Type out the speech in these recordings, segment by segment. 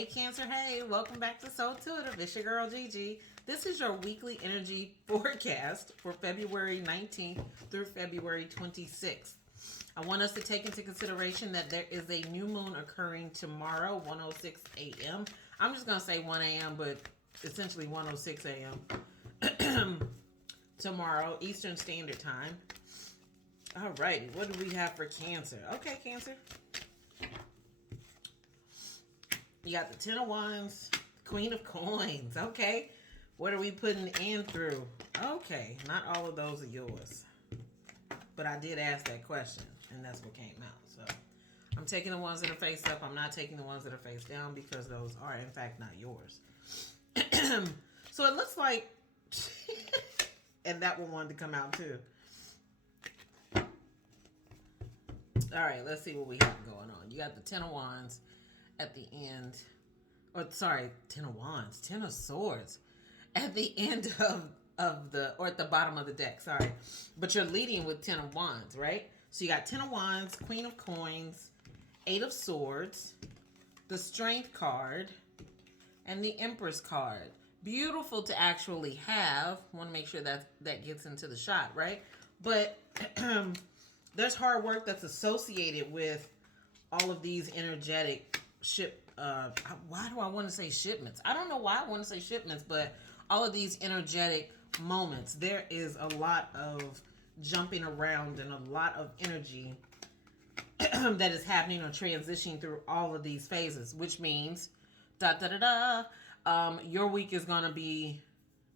Hey Cancer, hey, welcome back to Soul Intuitive. It's your girl Gigi. This is your weekly energy forecast for February 19th through February 26th. I want us to take into consideration that there is a new moon occurring tomorrow, 1:06 a.m. I'm just going to say 1 a.m., but essentially 1:06 a.m. tomorrow, Eastern Standard Time. All righty, what do we have for Cancer? Okay, Cancer. You got the Ten of Wands, Queen of Coins. Okay. What are we putting in through? Okay. Not all of those are yours. But I did ask that question, and that's what came out. So I'm taking the ones that are face up. I'm not taking the ones that are face down because those are, in fact, not yours. So it looks like, and that one wanted to come out too. All right. Let's see what we have going on. You got the Ten of Wands at the end, or sorry, Ten of Wands, Ten of Swords at the end of the, or at the bottom of the deck, sorry. But you're leading with Ten of Wands, right? So you got Ten of Wands, Queen of Coins, Eight of Swords, the Strength card, and the Empress card. Beautiful to actually have. Want to make sure that gets into the shot, right? But there's hard work that's associated with all of these energetic why do I want to say shipments? I don't know why I want to say shipments, but all of these energetic moments, there is a lot of jumping around and a lot of energy that is happening or transitioning through all of these phases, which means your week is going to be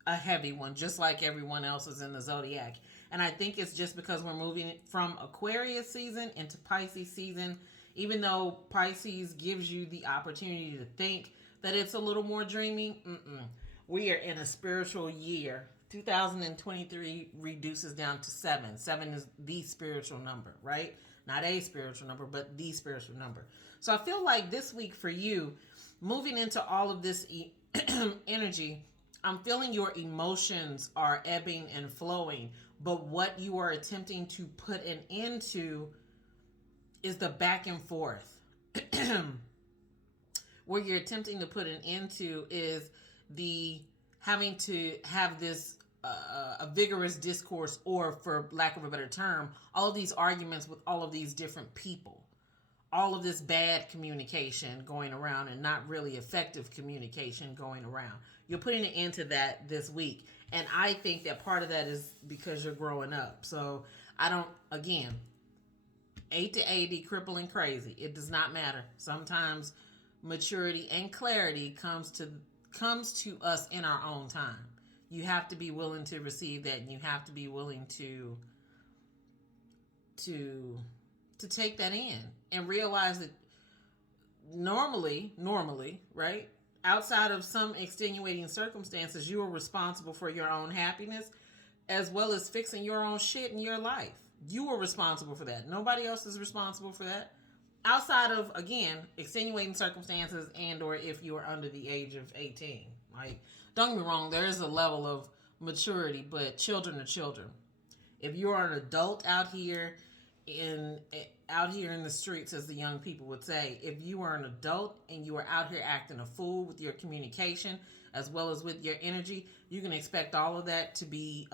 a heavy one, just like everyone else's in the zodiac. And I think it's just because we're moving from Aquarius season into Pisces season. Even though Pisces gives you the opportunity to think that it's a little more dreamy, we are in a spiritual year. 2023 reduces down to 7. 7 is the spiritual number, right? Not a spiritual number, but the spiritual number. So I feel like this week for you, moving into all of this energy, I'm feeling your emotions are ebbing and flowing, but what you are attempting to put an end to is the back and forth. Where you're attempting to put an end to is the having to have this a vigorous discourse, or for lack of a better term, all of these arguments with all of these different people. All of this bad communication going around and not really effective communication going around. You're putting an end to that this week. And I think that part of that is because you're growing up. So I don't, again, 8 to 80, crippling crazy. It does not matter. Sometimes maturity and clarity comes to us in our own time. You have to be willing to receive that, and you have to be willing to take that in and realize that normally, right? Outside of some extenuating circumstances, you are responsible for your own happiness as well as fixing your own shit in your life. You are responsible for that. Nobody else is responsible for that. Outside of, again, extenuating circumstances and or if you are under the age of 18. Like, don't get me wrong, there is a level of maturity, but children are children. If you are an adult out here in the streets, as the young people would say, if you are an adult and you are out here acting a fool with your communication as well as with your energy, you can expect all of that to be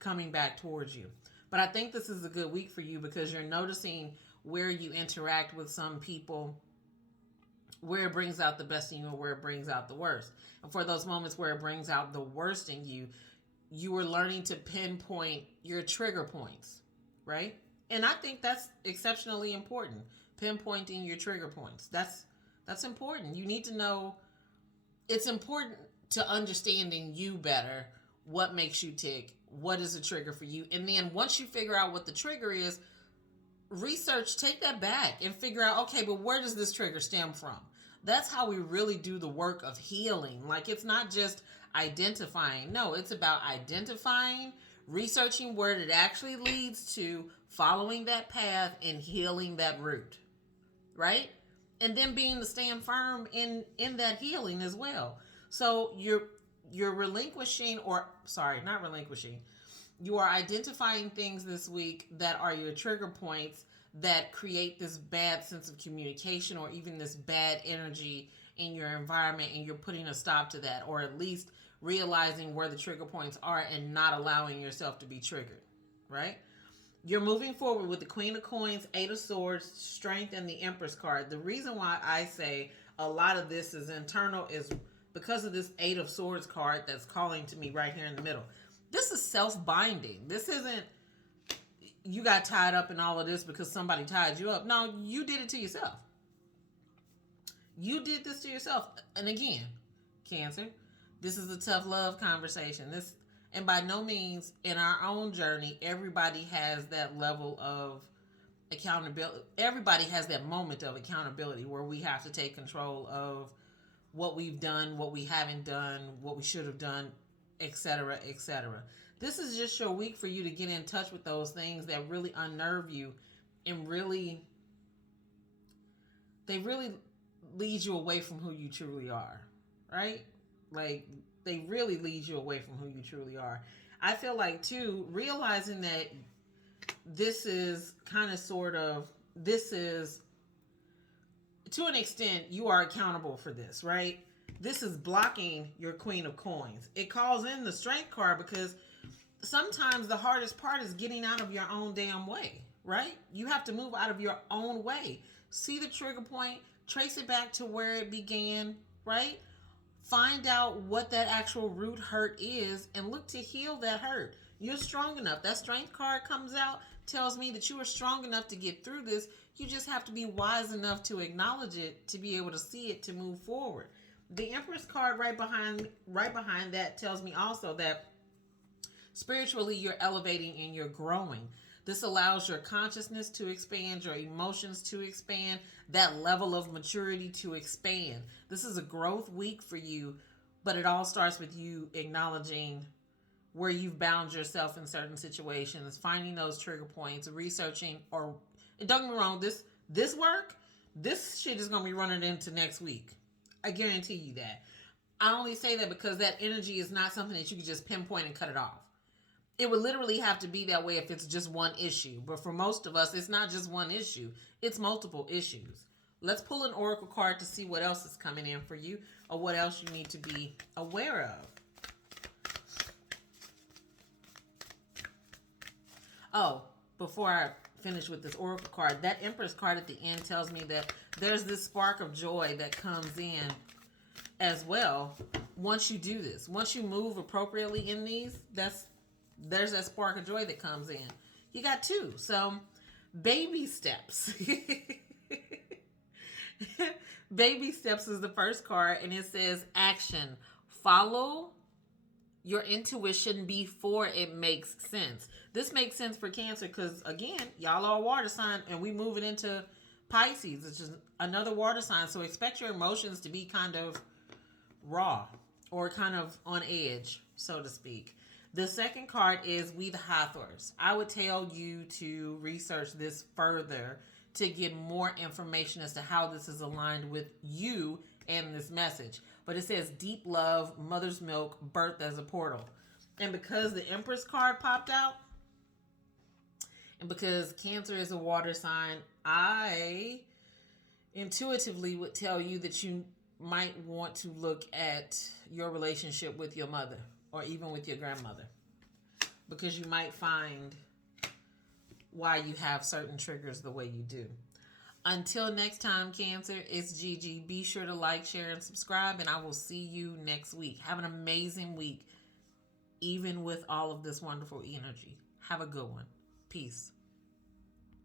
coming back towards you. But I think this is a good week for you because you're noticing where you interact with some people, where it brings out the best in you and where it brings out the worst. And for those moments where it brings out the worst in you, you are learning to pinpoint your trigger points, right? And I think that's exceptionally important. Pinpointing your trigger points. That's important. You need to know, it's important to understanding you better, what makes you tick, what is a trigger for you. And then once you figure out what the trigger is, research, take that back and figure out, okay, but where does this trigger stem from? That's how we really do the work of healing. Like, it's not just identifying. No, it's about identifying, researching where it actually leads to, following that path and healing that root, right? And then being to stand firm in that healing as well. So you're relinquishing, or sorry, not relinquishing. You are identifying things this week that are your trigger points that create this bad sense of communication or even this bad energy in your environment, and you're putting a stop to that, or at least realizing where the trigger points are and not allowing yourself to be triggered, right? You're moving forward with the Queen of Coins, Eight of Swords, Strength, and the Empress card. The reason why I say a lot of this is internal is because of this Eight of Swords card that's calling to me right here in the middle. This is self-binding. This isn't you got tied up in all of this because somebody tied you up. No, you did it to yourself. You did this to yourself. And again, Cancer, this is a tough love conversation. And by no means in our own journey, everybody has that level of accountability. Everybody has that moment of accountability where we have to take control of what we've done, what we haven't done, what we should have done, etc., etc. This is just your week for you to get in touch with those things that really unnerve you and they really lead you away from who you truly are, right? Like, they really lead you away from who you truly are. I feel like, too, realizing that this is to an extent, you are accountable for this, right? This is blocking your Queen of Coins. It calls in the Strength card because sometimes the hardest part is getting out of your own damn way, right? You have to move out of your own way. See the trigger point, trace it back to where it began, right? Find out what that actual root hurt is and look to heal that hurt. You're strong enough. That Strength card comes out, tells me that you are strong enough to get through this. You just have to be wise enough to acknowledge it, to be able to see it, to move forward. The Empress card right behind that tells me also that spiritually you're elevating and you're growing. This allows your consciousness to expand, your emotions to expand, that level of maturity to expand. This is a growth week for you, but it all starts with you acknowledging where you've bound yourself in certain situations, finding those trigger points, researching, or don't get me wrong, this shit is going to be running into next week. I guarantee you that. I only say that because that energy is not something that you can just pinpoint and cut it off. It would literally have to be that way if it's just one issue. But for most of us, it's not just one issue. It's multiple issues. Let's pull an oracle card to see what else is coming in for you or what else you need to be aware of. Oh, before I finish with this oracle card, that Empress card at the end tells me that there's this spark of joy that comes in as well once you do this. Once you move appropriately in these, there's that spark of joy that comes in. You got two. So, baby steps. Baby steps is the first card, and it says action. Follow your intuition before it makes sense. This makes sense for Cancer because, again, y'all are a water sign, and we moving into Pisces, which is another water sign. So expect your emotions to be kind of raw or kind of on edge, so to speak. The second card is We the Hathors. I would tell you to research this further to get more information as to how this is aligned with you and this message. But it says deep love, mother's milk, birth as a portal. And because the Empress card popped out, and because Cancer is a water sign, I intuitively would tell you that you might want to look at your relationship with your mother or even with your grandmother, because you might find why you have certain triggers the way you do. Until next time, Cancer, it's Gigi. Be sure to like, share, and subscribe, and I will see you next week. Have an amazing week, even with all of this wonderful energy. Have a good one. Peace.